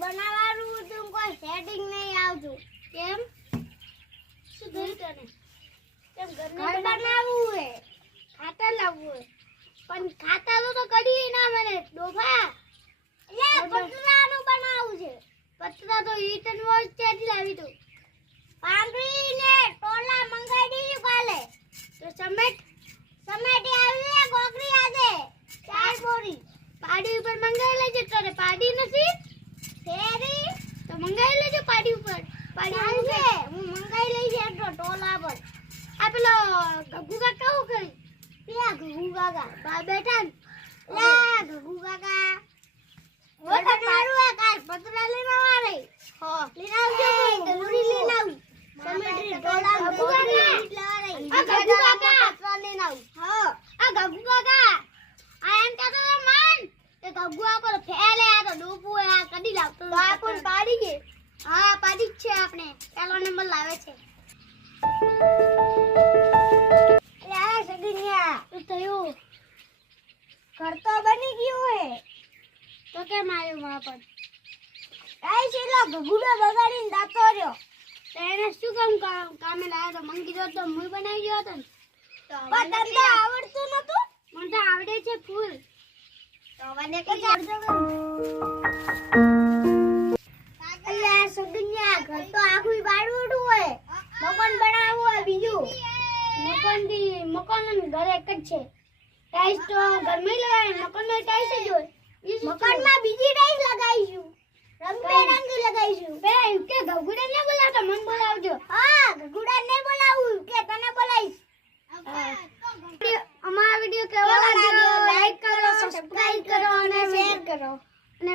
બનાવવાનું તું કોઈ સેટિંગ નહીં આવતું કેમ શું થયું તને કેમ ઘર બનાવવું હે ખાતર લાવવું હે પણ ખાતર તો કદી ના મને ડોફા એટલે પતરાનું બનાવવું છે પતરા તો ઈટન વોચ ચેટી લાવી તું પાંગડી ને ટોલા મંગાઈ દીધું કાલે તો સમેટી આવી ગોગરી આજે ચાર બોરી પાડી ઉપર મંગાઈ લેજે તને પાડી નથી શેરી તો મંગાઈ લેજે પાડી ઉપર પાડી આવશે હું મંગાઈ લઈ છે તો ટોલા પર આ પેલો ગગુ કાકા હું કરી પેલા ગગુ કાકા બા બેઠા લે ગગુ કાકા મોટા મારું આ કાલ પતરા લઈને આવારે હો લઈને આવજો બોરી લઈને આવ સમેટી ટોલા બોરી લારે આ ગગુ કાકા પતરા લઈને આવ હો આ ગગુ કાકા આ એમ કહેતો તો માન તે ગગુ આકો ફેલે આ તો ડોપુ આ કદી લાવતો તો આ પણ પાડી કે હા પાડી જ છે આપણે પેલો નંબર લાવે છે લે આ સગિયા તો થયું ઘર તો બની ગયું હે તો કેમ આવ્યો માં પર કાઈ છેલો ગગુડો બગાડીને દાતો રહ્યો તો એને શું કામે લાવ્યો તો મંગી દો તો મુઈ બનાવી ગયો હતો પણ તને આવડતું નતું મને તો આવડે છે ફૂલ તો મને કે આવડતો અલ્યા સગન્યા ઘર તો આખું બાળવડું હોય મકાન બનાવવું હોય બીજું મકાન ઘર એક જ છે ટાઈસ તો ઘરમાં લગાવે મકાનમાં ટાઈસ જ હોય મકાનમાં બીજી ટાઈસ લગાવીશું રંગબેરંગી લગાવીશું બે કે ગગુડા ને બોલાવતો મને બોલાવજો હા ગગુડા ને બોલાવું કે તને બોલાવીશ અમારા વિડિયો કેવો લાગ્યો લાઈક કરો સબસ્ક્રાઇબ કરો અને શેર કરો અને